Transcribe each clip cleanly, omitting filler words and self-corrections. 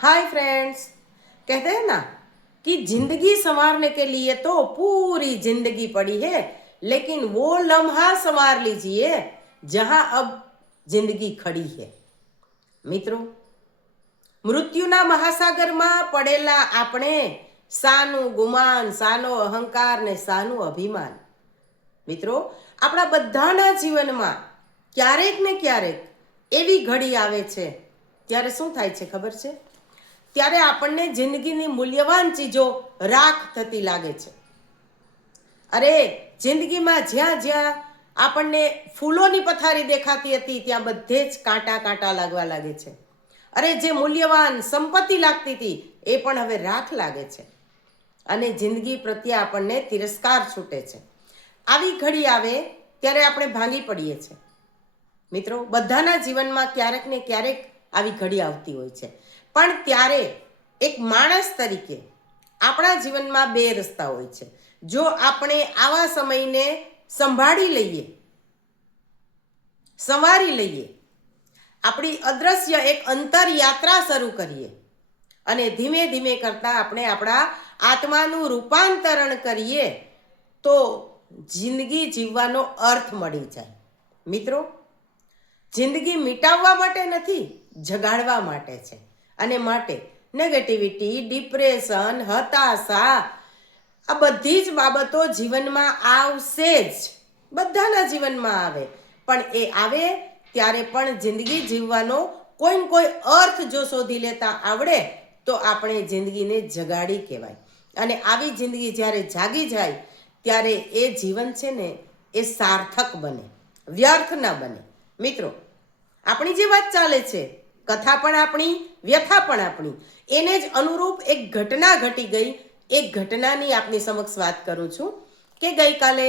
Hi friends. कहते हैं ना कि जिंदगी संवारने के लिए तो पूरी जिंदगी पड़ी है, लेकिन वो लम्हा संवार लीजिए जहां अब जिंदगी खड़ी है। મિત્રો, મૃત્યુના મહાસાગરમાં પડેલા આપણે શાનું ગુમાન, શાનો અહંકાર ને શાનું અભિમાન। મિત્રો, આપણા બધાના જીવનમાં ક્યારેક ને ક્યારેક એવી ઘડી આવે છે, ત્યારે શું થાય છે ખબર છે? ત્યારે આપણને જિંદગીની મૂલ્યવાન ચીજો રાખ થતી લાગે છે। અરે, જિંદગીમાં જ્યાં જ્યાં આપણને ફૂલોની પથારી દેખાતી હતી ત્યાં બધે જ કાંટા કાંટા લાગવા લાગે છે। અરે, જે મૂલ્યવાન સંપત્તિ લાગતી હતી એ પણ હવે રાખ લાગે છે અને જિંદગી પ્રત્યે આપણને તિરસ્કાર છૂટે છે। આવી ઘડી આવે ત્યારે આપણે ભાંગી પડીએ છીએ। મિત્રો, બધાના જીવનમાં ક્યારેક ને ક્યારેક આવી ઘડી આવતી હોય છે, પણ ત્યારે એક માણસ તરીકે આપણા જીવનમાં બે રસ્તા હોય છે। જો આપણે આવા સમયને સંભાળી લઈએ, સંવારી લઈએ, આપણી અદ્રશ્ય એક અંતર યાત્રા શરૂ કરીએ અને ધીમે ધીમે કરતા આપણે આપણા આત્માનું રૂપાંતરણ કરીએ તો જિંદગી જીવવાનો અર્થ મળી જાય। મિત્રો, જિંદગી મિટાવવા માટે નથી, જગાડવા માટે છે। અને માટે નેગેટિવિટી, ડિપ્રેશન, હતાશા આ બધી જ બાબતો જીવનમાં આવશે જ, બધાના જીવનમાં આવે, પણ એ આવે ત્યારે પણ જિંદગી જીવવાનો કોઈ ને કોઈ અર્થ જો શોધી લેતા આવડે તો આપણે જિંદગીને જગાડી કહેવાય। અને આવી જિંદગી જ્યારે જાગી જાય ત્યારે એ જીવન છે ને એ સાર્થક બને, વ્યર્થ ન બને। મિત્રો, આપણી જે વાત ચાલે છે, કથા પણ આપણી, વ્યથા પણ આપણી, એને જ અનુરૂપ એક ઘટના ઘટી ગઈ। એક ઘટનાની આપની સમક્ષ વાત કરું છું કે ગઈકાલે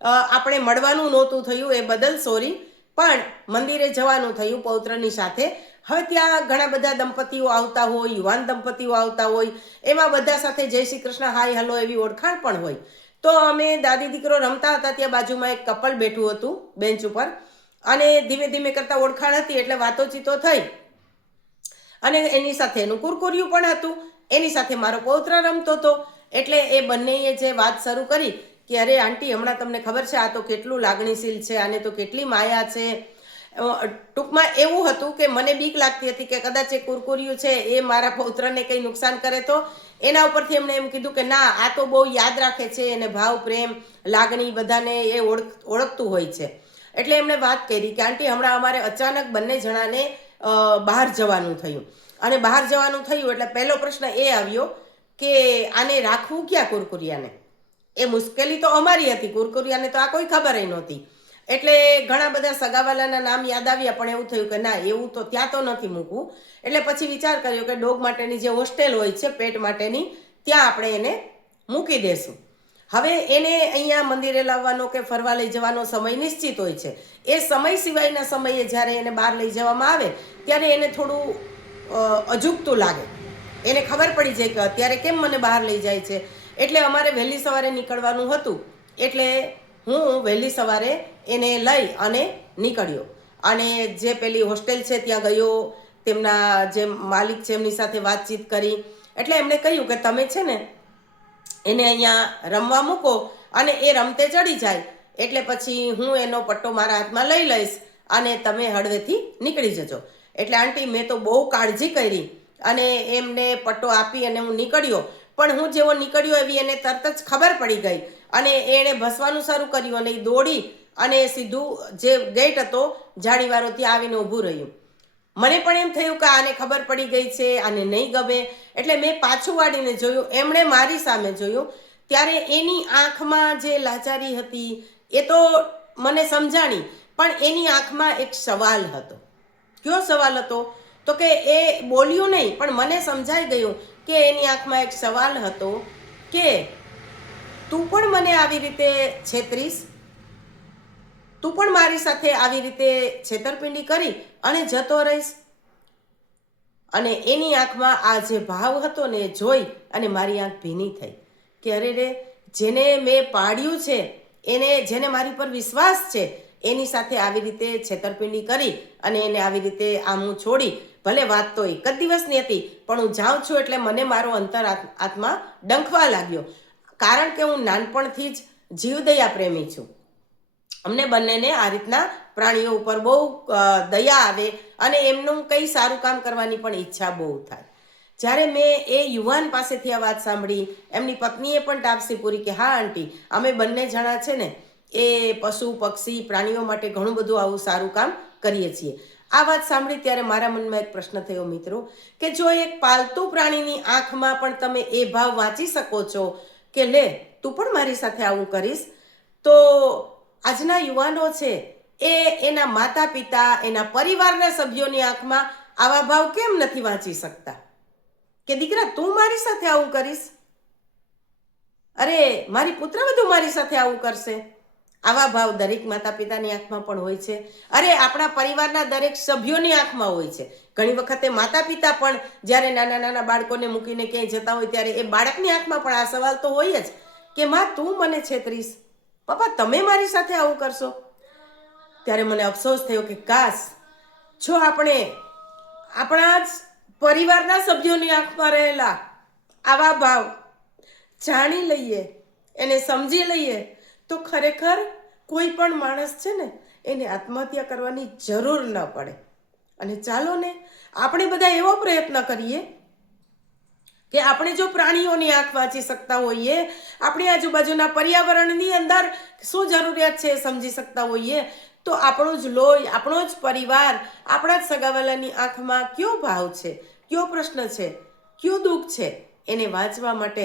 આપણે મળવાનું નહોતું થયું, એ બદલ સોરી, પણ મંદિરે જવાનું થયું પૌત્રની સાથે। હવે ત્યાં ઘણા બધા દંપતીઓ આવતા હોય, યુવાન દંપતીઓ આવતા હોય, એમાં બધા સાથે જય શ્રી કૃષ્ણ, હાય હલો એવી ઓળખાણ પણ હોય। તો અમે દાદી દીકરો રમતા હતા, ત્યાં બાજુમાં એક કપલ બેઠું હતું બેન્ચ ઉપર, અને ધીમે ધીમે કરતા ઓળખાણ હતી એટલે વાતોચીતો થઈ અને એની સાથે એનું કુરકુરિયું પણ હતું, એની સાથે મારો પૌત્ર રમતો હતો। એટલે એ બંનેએ જે વાત શરૂ કરી કે અરે આંટી, હમણાં તમને ખબર છે આ તો કેટલું લાગણીશીલ છે, આને તો કેટલી માયા છે। ટૂંકમાં એવું હતું કે મને બીક લાગતી હતી કે કદાચ એ કુરકુરિયું છે એ મારા પૌત્રને કંઈ નુકસાન કરે તો એના ઉપરથી એમણે એમ કીધું કે ના, આ તો બહુ યાદ રાખે છે, એને ભાવ, પ્રેમ, લાગણી બધાને એ ઓળખતું હોય છે। એટલે એમણે વાત કરી કે આંટી, હમણાં અમારે અચાનક બંને જણાને બહાર જવાનું થયું, અને બહાર જવાનું થયું એટલે પહેલો પ્રશ્ન એ આવ્યો કે આને રાખવું ક્યાં કુરકુરિયાને? એ મુશ્કેલી તો અમારી હતી, કુરકુરિયાને તો આ કોઈ ખબર નહોતી। એટલે ઘણા બધા સગાવાલાના નામ યાદ આવ્યા, પણ એવું થયું કે ના, એવું તો ત્યાં તો નથી મૂકવું। એટલે પછી વિચાર કર્યો કે ડોગ માટેની જે હોસ્ટેલ હોય છે પેટ માટેની, ત્યાં આપણે એને મૂકી દેશું। હવે એને અહીંયા મંદિરે લાવવાનો કે ફરવા લઈ જવાનો સમય નિશ્ચિત હોય છે। એ સમય સિવાયના સમયે જ્યારે એને બહાર લઈ જવામાં આવે ત્યારે એને થોડું અજુગતું લાગે, એને ખબર પડી જાય કે અત્યારે કેમ મને બહાર લઈ જાય છે। એટલે અમારે વહેલી સવારે નીકળવાનું હતું, એટલે હું વહેલી સવારે એને લઈ અને નીકળ્યો અને જે પેલી હોસ્ટેલ છે ત્યાં ગયો, તેમના જે માલિક છે એમની સાથે વાતચીત કરી। એટલે એમણે કહ્યું કે તમે છે ને એને અહીંયા રમવા મૂકો અને એ રમતે ચડી જાય એટલે પછી હું એનો પટ્ટો મારા હાથમાં લઈ લઈશ અને તમે હળવેથી નીકળી જજો। એટલે આંટી, મેં તો બહુ કાળજી કરી અને એમને પટ્ટો આપી અને હું નીકળ્યો, પણ હું જેવો નીકળ્યો એવી એને તરત જ ખબર પડી ગઈ અને એણે ભસવાનું શરૂ કર્યું અને એ દોડી અને સીધું જે ગેટ હતો જાળીવાળો ત્યાં આવીને ઊભું રહ્યું। મને પણ એમ થયું કે આને ખબર પડી ગઈ છે, આને નહીં ગમે, એટલે મેં પાછું વાળીને જોયું, એમણે મારી સામે જોયું, ત્યારે એની આંખમાં જે લાચારી હતી એ તો મને સમજાણી, પણ એની આંખમાં એક સવાલ હતો। કયો સવાલ હતો? તો કે એ બોલ્યું નહીં, પણ મને સમજાઈ ગયું કે એની આંખમાં એક સવાલ હતો કે તું પણ મને આવી રીતે છેતરીશ, તું પણ મારી સાથે આવી રીતે છેતરપિંડી કરી અને જતો રહીશ? અને એની આંખમાં આ જે ભાવ હતો ને એ જોઈ અને મારી આંખ ભીની થઈ કે અરે રે, જેને મેં પાડ્યું છે, એને, જેને મારી પર વિશ્વાસ છે, એની સાથે આવી રીતે છેતરપિંડી કરી અને એને આવી રીતે આમ છોડી ભલે વાત તો એક જ દિવસની હતી, પણ હું જાઉં છું એટલે મને મારો અંતર આત્મા ડંખવા લાગ્યો. કારણ કે હું નાનપણથી જ જીવદયા પ્રેમી છું. અમને બંનેને આ રીતના પ્રાણીઓ ઉપર બહુ દયા આવે અને એમનું કંઈ સારું કામ કરવાની પણ ઈચ્છા બહુ થાય. જ્યારે મેં એ યુવાન પાસેથી આ વાત સાંભળી, એમની પત્નીએ પણ ટાપસી પૂરી કે હા આંટી, અમે બંને જણા છે ને એ પશુ પક્ષી પ્રાણીઓ માટે ઘણું બધું આવું સારું કામ કરીએ છીએ. આ વાત સાંભળી ત્યારે મારા મનમાં એક પ્રશ્ન થયો મિત્રો, કે જો એક પાલતુ પ્રાણીની આંખમાં પણ તમે એ ભાવ વાંચી શકો છો કે લે તું પણ મારી સાથે આવું કરીશ, તો આજના યુવાનો છે એ એના માતા પિતા, એના પરિવારના સભ્યોની આંખમાં આવા ભાવ કેમ નથી વાંચી શકતા કે દીકરા તું મારી સાથે આવું કરીશ, અરે મારી પુત્રવધુ મારી સાથે આવું કરશે. આવા ભાવ દરેક માતા પિતાની આંખમાં પણ હોય છે. અરે આપણા પરિવારના દરેક સભ્યોની આંખમાં હોય છે. ઘણી વખતે માતા પિતા પણ જ્યારે નાના નાના બાળકોને મૂકીને ક્યાંય જતા હોય ત્યારે એ બાળકની આંખમાં પણ આ સવાલ તો હોય જ કે માં તું મને છેતરીશ, પપ્પા તમે મારી સાથે આવું કરશો. ત્યારે મને અફસોસ થયો કે કાશ જો આપણે આપણા જ પરિવારના સભ્યોની આંખમાં રહેલા આવા ભાવ જાણી લઈએ, એને સમજી લઈએ, તો ખરેખર કોઈ પણ માણસ છે ને એને આત્મહત્યા કરવાની જરૂર ન પડે. અને ચાલો ને આપણે બધા એવો પ્રયત્ન કરીએ કે આપણે જો પ્રાણીઓની આંખ વાંચી શકતા હોઈએ, આપણી આજુબાજુના પર્યાવરણની અંદર શું જરૂરિયાત છે એ સમજી શકતા હોઈએ, તો આપણું જ લોહી, આપણો જ પરિવાર, આપણા જ સગાવાલાની આંખમાં કયો ભાવ છે, કયો પ્રશ્ન છે, કયું દુઃખ છે, એને વાંચવા માટે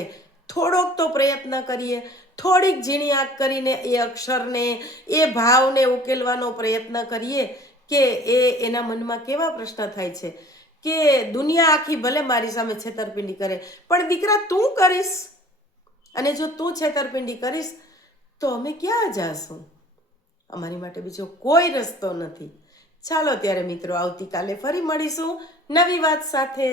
થોડોક તો પ્રયત્ન કરીએ. થોડીક ઝીણી આંખ કરીને એ અક્ષરને, એ ભાવને ઉકેલવાનો પ્રયત્ન કરીએ કે એના મનમાં કેવા પ્રશ્ન થાય છે કે દુનિયા આખી ભલે મારી સામે છેતરપિંડી કરે, પણ દીકરા તું કરીશ, અને જો તું છેતરપિંડી કરીશ તો અમે ક્યાં જાશું? અમારી માટે બીજો કોઈ રસ્તો નથી. ચાલો ત્યારે મિત્રો, આવતીકાલે ફરી મળીશું નવી વાત સાથે.